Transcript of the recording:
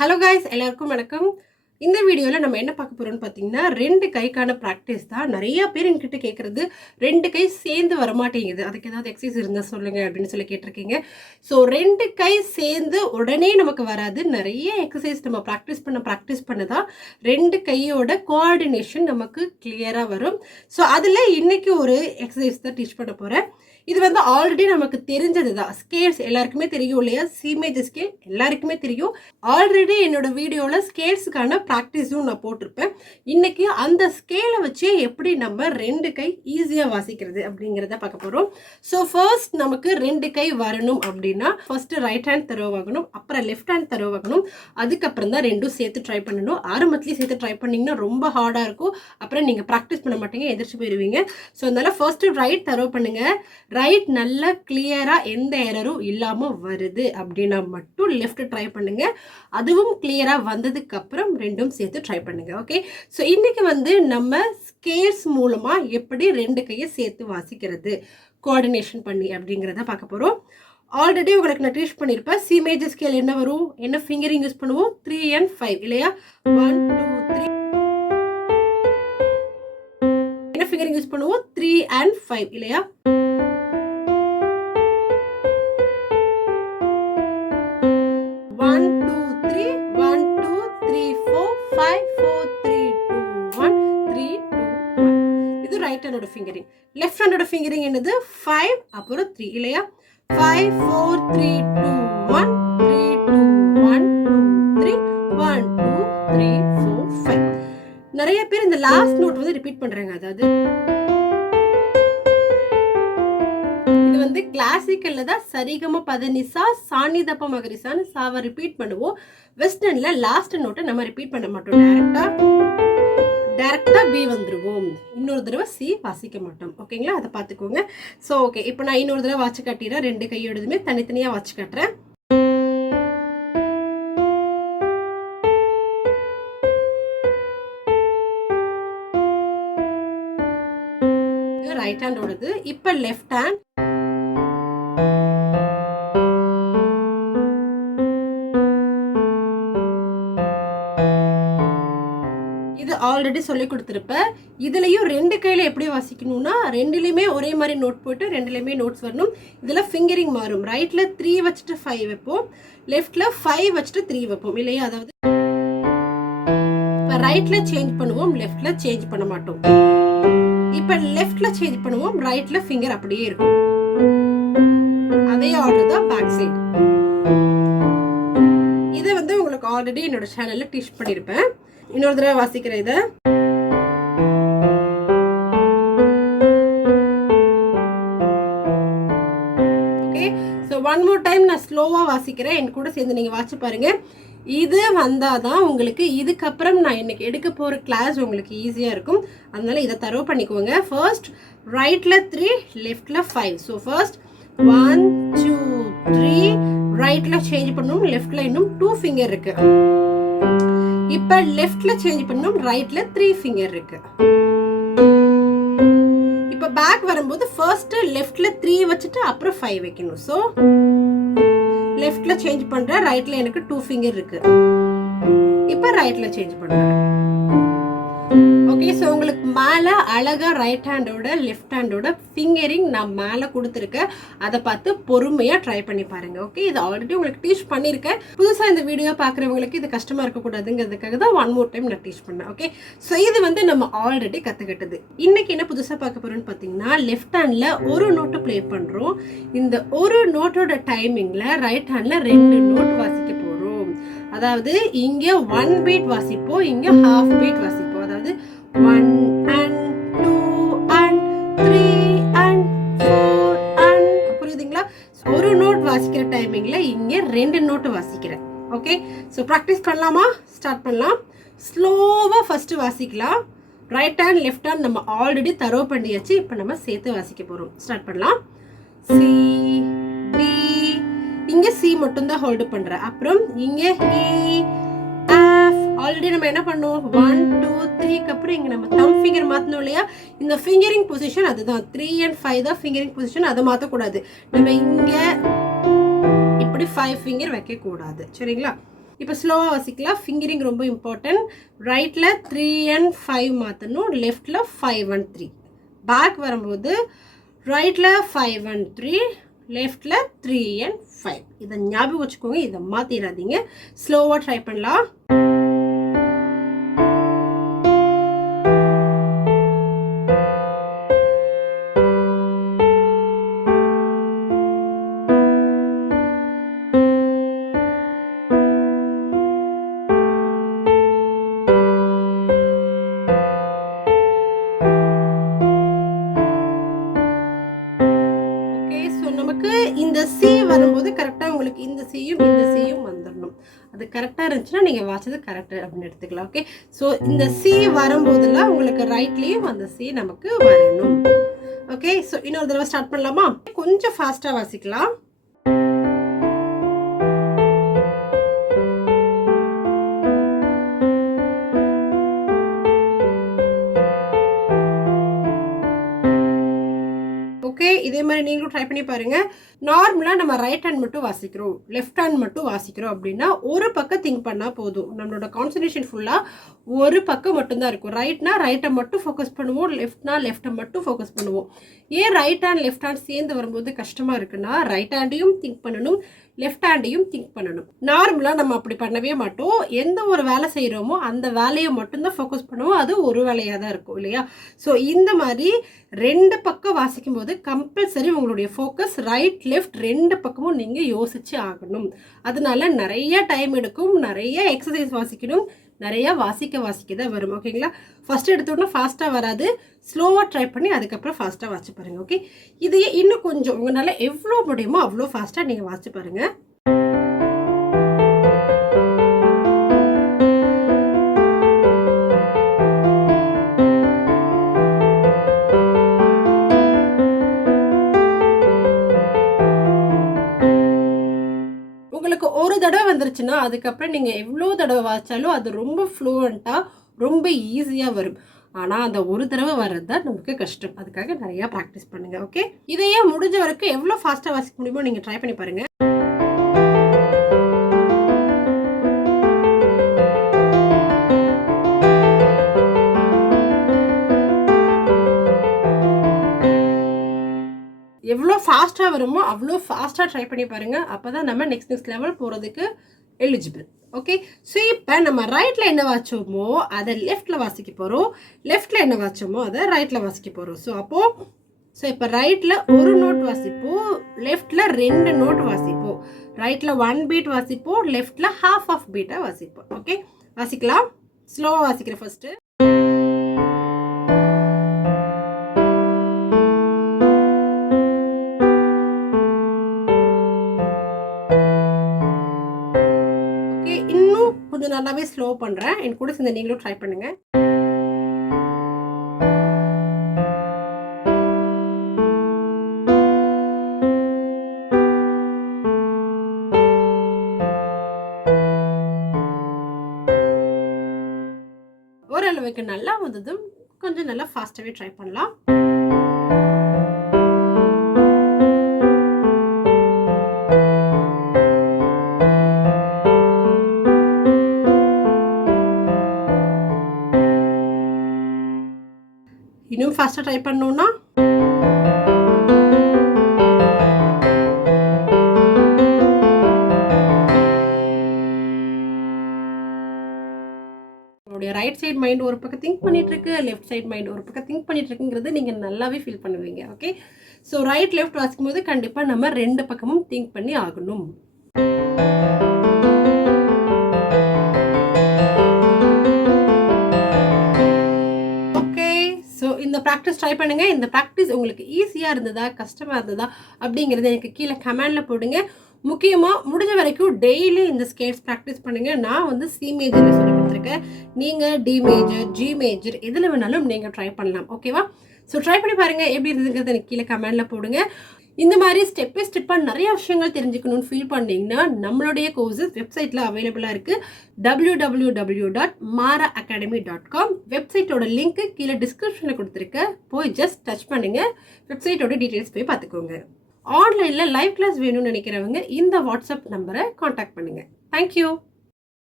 Hello guys, எல்லாருக்கும் வணக்கம். இந்த வீடியோவில் நம்ம என்ன பார்க்க போகிறோம்னு பார்த்தீங்கன்னா, 2 கைக்கான ப்ராக்டிஸ் தான். நிறையா பேர் என்கிட்ட கேட்குறது, 2 கை சேர்ந்து வரமாட்டேங்குது, அதுக்கு ஏதாவது எக்ஸசைஸ் இருந்தால் சொல்லுங்கள் அப்படின்னு சொல்லி கேட்டிருக்கீங்க. ஸோ 2 கை சேர்ந்து உடனே நமக்கு வராது. நிறைய எக்ஸசைஸ் நம்ம ப்ராக்டிஸ் பண்ண தான் 2 கையோட கோஆர்டினேஷன் நமக்கு கிளியராக வரும். ஸோ அதில் இன்றைக்கி ஒரு எக்ஸசைஸ் தான் டீச் பண்ண போகிறேன். இது வந்து ஆல்ரெடி நமக்கு தெரிஞ்சது தான். ஸ்கேல்ஸ் எல்லாருக்குமே தெரியும் இல்லையா? சி மேஜர் ஸ்கேல் எல்லாருக்குமே தெரியும். ஆல்ரெடி என்னோட வீடியோவில் ஸ்கேல்ஸுக்கான ப்ராக்டிஸும் நான் போட்டிருப்பேன். இன்றைக்கி அந்த ஸ்கேலை வச்சு எப்படி நம்ம 2 கை ஈஸியாக வாசிக்கிறது அப்படிங்கிறத பார்க்க போகிறோம். ஸோ ஃபர்ஸ்ட் நமக்கு 2 கை வரணும் அப்படின்னா ஃபர்ஸ்ட்டு ரைட் ஹேண்ட் தரோவாகணும், அப்புறம் லெஃப்ட் ஹேண்ட் தரோவாகணும். அதுக்கப்புறம் தான் ரெண்டும் சேர்த்து ட்ரை பண்ணணும். ஆரம்பத்துலேயும் சேர்த்து ட்ரை பண்ணிங்கன்னா ரொம்ப ஹார்டாக இருக்கும். அப்புறம் நீங்கள் ப்ராக்டிஸ் பண்ண மாட்டீங்க, எதிர்த்து போயிடுவீங்க. ஸோ அதனால் ஃபர்ஸ்ட்டு ரைட் தரோ பண்ணுங்கள். ரைட் நல்லா கிளியராக எந்த எரரும் இல்லாமல் வருது அப்படின்னா மட்டும் லெஃப்ட் ட்ரை பண்ணுங்க. அதுவும் கிளியராக வந்ததுக்கு அப்புறம் ரெண்டும் சேர்த்து ட்ரை பண்ணுங்க. ஓகே, ஸோ இன்னைக்கு வந்து நம்ம ஸ்கேல்ஸ் மூலமாக எப்படி 2 கையை சேர்த்து வாசிக்கிறது கோஆர்டினேஷன் பண்ணி அப்படிங்கிறத பார்க்க போகிறோம். ஆல்ரெடி உங்களுக்கு நான் டீச் பண்ணியிருப்பேன். சி மேஜர் ஸ்கேல் என்ன வரும், என்ன ஃபிங்கரிங் யூஸ் பண்ணுவோம், 3 and 5 இல்லையா? 1 2 3 என்ன ஃபிங்கரிங் யூஸ் பண்ணுவோம், 3 and 5 இல்லையா? ஃபிங்கரிங். லெஃப்ட் ஹேண்டோட ஃபிங்கரிங் என்னது, 5 அப்புறம் 3 இல்லையா? 5 4 3 2 1 3 2 1 2 3 1 2 3 4 5. நிறைய பேர் இந்த லாஸ்ட் நோட் வந்து ரிப்பீட் பண்றாங்க. அதாவது இது வந்து கிளாசிக்கல்ல தான் சரிகம பதனிசா சானிதப்ப மகரிசான்னு சாவ ரிப்பீட் பண்ணுவோம். வெஸ்டர்ன்ல லாஸ்ட் நோட்டை நம்ம ரிப்பீட் பண்ண மாட்டோம். டைரக்டா பி வந்துருவோம். இன்னொரு தடவை சி வாசிக்க மாட்டோம். ஓகேங்களா? அதை பார்த்துக்கோங்க. ஸோ ஓகே, இப்போ நான் இன்னொரு தடவை வாட்சி காட்டிடுறேன். 2 கையோடதுமே தனித்தனியாக வாட்சி காட்டுறேன். ரைட் ஹேண்டோடது. இப்போ லெஃப்ட் ஹேண்ட். ஆல்ரெடி சொல்லி கொடுத்துருப்பேன். இதுலயும் 2 கையில எப்படி வாசிக்கணும்னா, 2லயுமே ஒரே மாதிரி நோட் போட்டு 2லயுமே நோட்ஸ் வரணும். இதுல ஃபிங்கரிங் மாறும். ரைட்ல 3 வச்சுட்டு 5 வைப்போம், லெஃப்ட்ல 5 வச்சுட்டு 3 வைப்போம் இல்லையா? அதாவது இப்ப ரைட்ல சேஞ்ச் பண்ணுவோம், லெஃப்ட்ல சேஞ்ச் பண்ண மாட்டோம். இப்ப லெஃப்ட்ல சேஞ்ச் பண்ணுவோம், ரைட்ல ஃபிங்கர் அப்படியே இருக்கும். அதே ஆர்டர் தான் பேக் சைடு. இதை வந்து உங்களுக்கு ஆல்ரெடி என்னோட சேனல்ல டீச் பண்ணியிருப்பேன். இன்னொரு தடவை வாசிக்கிற இதை. Okay, so one more time நான் ஸ்லோவாக வாசிக்கிறேன். என் கூட சேர்ந்து நீங்கள் வாட்சி பாருங்க. இது வந்தாதான் உங்களுக்கு இதுக்கப்புறம் நான் இன்னைக்கு எடுக்க போகிற கிளாஸ் உங்களுக்கு ஈஸியாக இருக்கும். அதனால இதை தரவு பண்ணிக்கோங்க. ஃபர்ஸ்ட் ரைட்ல 3, லெஃப்ட்ல 5. ஸோ ஃபர்ஸ்ட் 1 2 3 ரைட்ல சேஞ்ச் பண்ணணும், லெஃப்ட்ல இன்னும் 2 ஃபிங்கர் இருக்கு. இப்ப லெஃப்ட்ல சேஞ்ச் பண்ணோம், ரைட்ல 3 ஃபிங்கர் இருக்கு. இப்ப பேக் வரும்போது ஃபர்ஸ்ட் லெஃப்ட்ல 3 வச்சுட்டு அப்புறம் 5 வைக்கணும். சோ லெஃப்ட்ல சேஞ்ச் பண்றேன், ரைட்ல எனக்கு 2 ஃபிங்கர் இருக்கு. இப்ப ரைட்ல சேஞ்ச் பண்றேன். ஓகே, ஸோ உங்களுக்கு மேலே அழகாக ரைட் ஹேண்டோட லெஃப்ட் ஹேண்டோட ஃபிங்கரிங் நான் மேலே கொடுத்துருக்கேன். அதை பார்த்து பொறுமையாக ட்ரை பண்ணி பாருங்க. ஓகே, இது ஆல்ரெடி உங்களுக்கு டீச் பண்ணியிருக்கேன். புதுசாக இந்த வீடியோ பார்க்குறவங்களுக்கு இது கஷ்டமாக இருக்கக்கூடாதுங்கிறதுக்காக தான் ஒன் மோர் டைம் நான் டீச் பண்ணேன். ஓகே, ஸோ இது வந்து நம்ம ஆல்ரெடி கற்றுக்கிட்டது. இன்னைக்கு என்ன புதுசாக பார்க்க போகிறோன்னு பார்த்தீங்கன்னா, லெஃப்ட் ஹேண்டில் ஒரு நோட்டை ப்ளே பண்ணுறோம். இந்த ஒரு நோட்டோட டைமிங்கில் ரைட் ஹேண்டில் 2 நோட் வாசிக்க போகிறோம். அதாவது இங்கே 1 பீட் வாசிப்போம், இங்கே ஹாஃப் பீட் வாசிப்போம். அதாவது 1 and 2 and 3 and 4 and புரியுதுங்களா? ஒரு நோட் வாசிக்கிற டைமிங்ல இங்க 2 நோட் வாசிக்கிறேன். ஓகே, ஸோ ப்ராக்டிஸ் பண்ணலாமா? ஸ்டார்ட் பண்ணலாம். ஸ்லோவா ஃபர்ஸ்ட் வாசிக்கலாம். ரைட் ஹேண்ட் லெஃப்ட் ஹேண்ட் நம்ம ஆல்ரெடி தரவு பண்ணியாச்சு. இப்போ நம்ம சேர்த்து வாசிக்க போறோம். ஸ்டார்ட் பண்ணலாம். சி டி, இங்க சி மட்டும் தான் ஹோல்டு பண்றேன். அப்புறம் இங்க இ ஆல்ரெடி நம்ம என்ன பண்ணுவோம், 1 2 3க்கு அப்புறம் இங்க நம்ம தம் ஃபிங்கர் மாத்தணும் இல்லையா? இந்த ஃபிங்கரிங் பொசிஷன் அதுதான். 3 and 5 தான் ஃபிங்கரிங் பொசிஷன். அதை மாற்றக்கூடாது. நம்ம இங்க இப்படி 5 ஃபிங்கர் வைக்க கூடாது. சரிங்களா? இப்போ ஸ்லோவாக வாசிக்கலாம். ஃபிங்கரிங் ரொம்ப இம்பார்ட்டன்ட். ரைட்டில் 3 and 5 மாற்றணும், லெஃப்டில் 5 and 3. பேக் வரும்போது ரைட்டில் 5 and 3, லெஃப்டில் 3 and 5. இதை ஞாபகம் வச்சுக்கோங்க, இதை மாற்றிடாதீங்க. ஸ்லோவாக ட்ரை பண்ணலாம். இந்த சி வரும்போது கரெக்டாக உங்களுக்கு இந்த சியும் வந்துடணும். அது கரெக்டாக இருந்துச்சுன்னா நீங்கள் வாட்சது கரெக்டு அப்படின்னு எடுத்துக்கலாம். ஓகே, ஸோ இந்த சி வரும்போதெல்லாம் உங்களுக்கு ரைட்லேயும் அந்த சி நமக்கு வரணும். ஓகே, ஸோ இன்னொரு தடவை ஸ்டார்ட் பண்ணலாமா? கொஞ்சம் ஃபாஸ்ட்டாக வாசிக்கலாம். ஓகே, இதே மாதிரி நீங்களும் ட்ரை பண்ணி பாருங்கள். நார்மலாக நம்ம ரைட் ஹேண்ட் மட்டும் வாசிக்கிறோம், லெஃப்ட் ஹேண்ட் மட்டும் வாசிக்கிறோம் அப்படின்னா ஒரு பக்கம் திங்க் பண்ணால் போதும். நம்மளோட கான்சன்ட்ரேஷன் ஃபுல்லாக ஒரு பக்கம் மட்டும்தான் இருக்கும். ரைட்னா ரைட்டை மட்டும் ஃபோக்கஸ் பண்ணுவோம், லெஃப்ட்னா லெஃப்ட்டை மட்டும் ஃபோக்கஸ் பண்ணுவோம். ஏன் ரைட் ஹேண்ட் லெஃப்ட் ஹேண்ட் சேர்ந்து வரும்போது கஷ்டமாக இருக்குன்னா, ரைட் ஹேண்டையும் திங்க் பண்ணணும், லெஃப்ட் ஹேண்டையும் திங்க் பண்ணணும். நார்மலாக நம்ம அப்படி பண்ணவே மாட்டோம். எந்த ஒரு வேலை செய்கிறோமோ அந்த வேலையை மட்டும்தான் ஃபோக்கஸ் பண்ணுவோம். அது ஒரு வேலையாக தான் இருக்கும் இல்லையா? ஸோ இந்த மாதிரி ரெண்டு பக்கம் வாசிக்கும் போது கம்பல்சரி உங்களுடைய ஃபோக்கஸ் ரைட் லெஃப்ட் ரெண்டு பக்கமும் நீங்கள் யோசிச்சு ஆகணும். அதனால நிறைய டைம் எடுக்கும், நிறைய எக்ஸசைஸ் வாசிக்கணும், நிறைய வாசிக்க தான் வரும். ஓகேங்களா? ஃபர்ஸ்ட் எடுத்தோன்னா ஃபாஸ்ட்டாக வராது, ஸ்லோவாக ட்ரை பண்ணி அதுக்கப்புறம் ஃபாஸ்ட்டாக வாசிச்சு பாருங்கள். ஓகே, இதையே இன்னும் கொஞ்சம் உங்களால் எவ்வளோ முடியுமோ அவ்வளோ ஃபாஸ்ட்டாக நீங்கள் வாசிச்சு பாருங்கள். உங்களுக்கு ஒரு தடவை வந்துருச்சுன்னா அதுக்கப்புறம் நீங்கள் எவ்வளோ தடவை வாசிச்சாலும் அது ரொம்ப ஃப்ளூவெண்ட்டாக ரொம்ப ஈஸியாக வரும். ஆனால் அந்த ஒரு தடவை வர்றது தான் நமக்கு கஷ்டம். அதுக்காக நிறையா ப்ராக்டிஸ் பண்ணுங்கள். ஓகே, இதையே முடிஞ்ச வரைக்கும் எவ்வளோ ஃபாஸ்ட்டாக வாசிக்க முடியுமோ நீங்கள் ட்ரை பண்ணி பாருங்கள். எவ்வளோ ஃபாஸ்ட்டாக வருமோ அவ்வளோ ஃபாஸ்ட்டாக ட்ரை பண்ணி பாருங்கள். அப்போ தான் நம்ம நெக்ஸ்ட் லெவல் போகிறதுக்கு எலிஜிபிள். ஓகே, ஸோ இப்போ நம்ம ரைட்டில் என்ன வாச்சோமோ அதை லெஃப்டில் வாசிக்க போகிறோம், லெஃப்டில் என்ன வாச்சோமோ அதை ரைட்டில் வாசிக்க போகிறோம். ஸோ இப்போ ரைட்டில் ஒரு நோட் வாசிப்போம், லெஃப்டில் 2 நோட் வாசிப்போம். ரைட்டில் 1 பீட் வாசிப்போம், லெஃப்டில் ½ ஆஃப் பீட்டாக வாசிப்போம். ஓகே, வாசிக்கலாம். ஸ்லோவாக வாசிக்கிறேன் ஃபஸ்ட்டு. கொஞ்சம் நல்லாவே ஸ்லோ பண்ணுறேன். என் கூட சேர்ந்து நீங்களும் ட்ரை பண்ணுங்க. ஓரளவுக்கு நல்லா வந்ததும் கொஞ்சம் நல்லா ஃபாஸ்ட்டாகவே ட்ரை பண்ணலாம். இன்னும் ஃபாஸ்ட்டாக ட்ரை பண்ணணுன்னா உங்களுடைய ரைட் சைடு மைண்ட் ஒரு பக்கம் திங்க் பண்ணிட்டு இருக்கு, லெஃப்ட் சைடு மைண்ட் ஒரு பக்கம் திங்க் பண்ணிட்டு இருக்குங்கிறது நீங்கள் நல்லாவே ஃபீல் பண்ணுவீங்க. ஓகே, ஸோ ரைட் லெஃப்ட் வாசிக்கும் போது கண்டிப்பாக நம்ம 2 பக்கமும் திங்க் பண்ணி ஆகணும். இந்த ப்ராக்டிஸ் ட்ரை பண்ணுங்க. இந்த ப்ராக்டிஸ் உங்களுக்கு ஈஸியாக இருந்ததா கஷ்டமாக இருந்ததா அப்படிங்கிறது எனக்கு கீழே கமெண்டில் போடுங்க. முக்கியமாக முடிஞ்ச வரைக்கும் டெய்லி இந்த ஸ்கேல்ஸ் ப்ராக்டிஸ் பண்ணுங்கள். நான் வந்து சி மேஜரில் சொல்லி கொடுத்துருக்கேன். நீங்கள் டி மேஜர், ஜி மேஜர் எதில் வேணாலும் நீங்கள் ட்ரை பண்ணலாம். ஓகேவா? ஸோ ட்ரை பண்ணி பாருங்கள். எப்படி இருந்ததுங்கிறது எனக்கு கீழே கமெண்டில் போடுங்க. இந்த மாதிரி ஸ்டெப் பை ஸ்டெப்பாக நிறைய விஷயங்கள் தெரிஞ்சுக்கணும்னு ஃபீல் பண்ணிங்கன்னா நம்மளுடைய கோர்சஸ் வெப்சைட்டில் அவைலபிளாக இருக்குது. www.maraacademy.com வெப்சைட்டோட லிங்க்கு கீழே டிஸ்கிரிப்ஷனில் கொடுத்துருக்கேன். போய் ஜஸ்ட் டச் பண்ணுங்கள், வெப்சைட்டோட டீட்டெயில்ஸ் போய் பார்த்துக்கோங்க. ஆன்லைனில் லைவ் கிளாஸ் வேணும்னு நினைக்கிறவங்க இந்த வாட்ஸ்அப் நம்பரை காண்டாக்ட் பண்ணுங்கள். தேங்க்யூ.